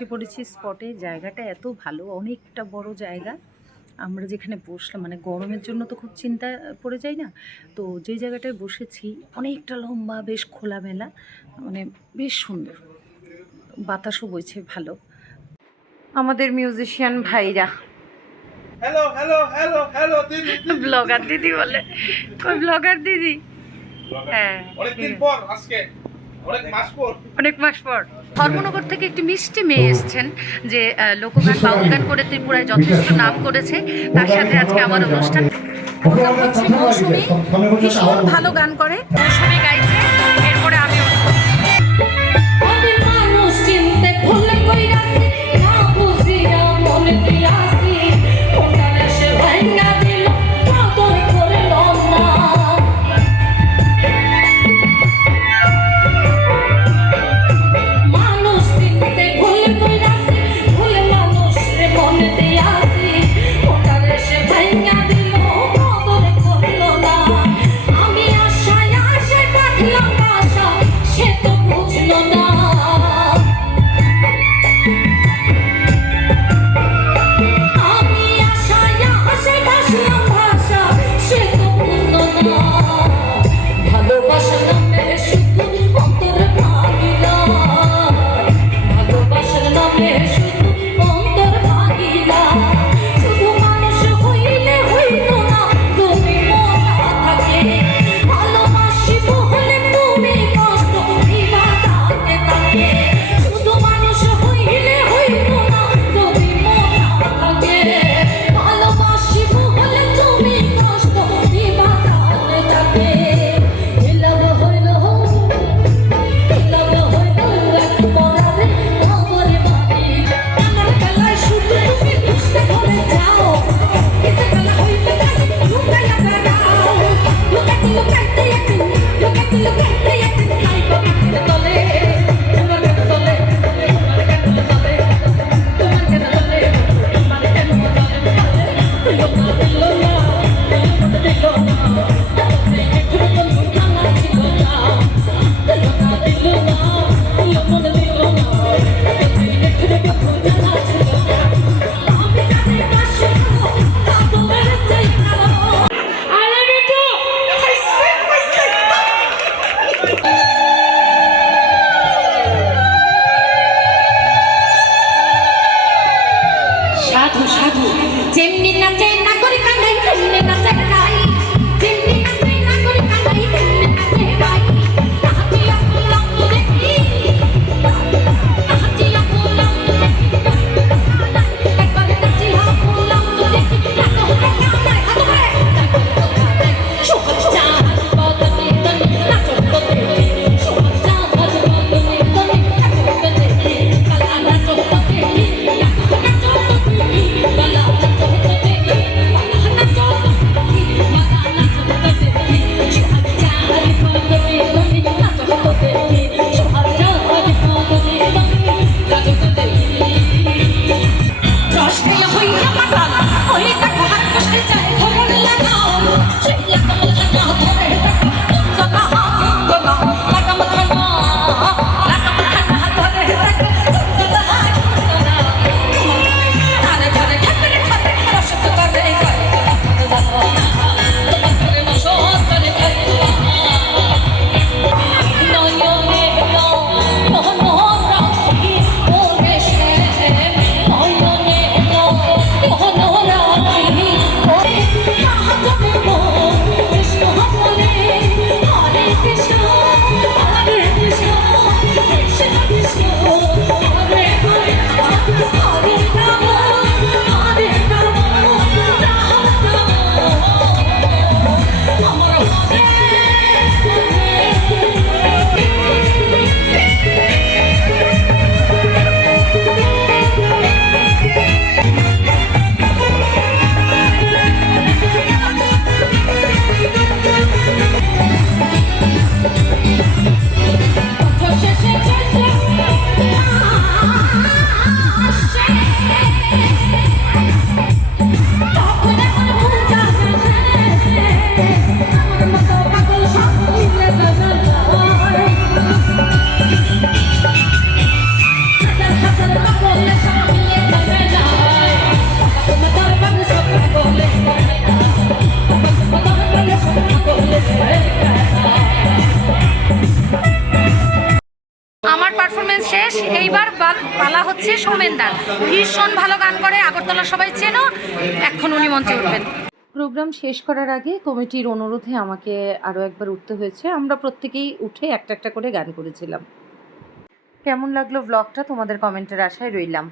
এসে পড়েছি স্পটে। জায়গাটা এত ভালো, অনেকটা বড় জায়গা। আমরা যেখানে বসলাম মানে গরমের জন্য তো খুব চিন্তা পড়ে যায় না, তো যে জায়গাটায় বসেছি অনেকটা লম্বা, বেশ খোলামেলা, মানে বেশ সুন্দর, বাতাসও বইছে ভালো। আমাদের মিউজিশিয়ান ভাইরা, হ্যালো হ্যালো হ্যালো হ্যালো দিদি, ব্লগার দিদি বলে, কই ব্লগার দিদি? হ্যাঁ, অনেকদিন পর, আজকে অনেক মাস পর ধর্মনগর থেকে একটি মিষ্টি মেয়ে এসছেন, যে লোকগান বাউল গান করে ত্রিপুরায় যথেষ্ট নাম করেছে। তার সাথে আজকে আমার অনুষ্ঠান। ওর নাম হচ্ছে মৌসুমী, ভীষণ ভালো গান করে। মৌসুমী গাইছে, এরপরে আমি সবার পারফরমেন্স শেষ, এইবার পালা হচ্ছে সৌমেনদার। ভীষণ ভালো গান করে, আগরতলা সবাই চেনো, এখন উনি মঞ্চে উঠবেন। প্রোগ্রাম শেষ করার আগে কমিটির অনুরোধে আমাকে আরও একবার উঠতে হয়েছে। আমরা প্রত্যেকেই উঠে একটা একটা করে গান করেছিলাম। কেমন লাগলো ব্লগটা তোমাদের কমেন্টের আশায় রইলাম।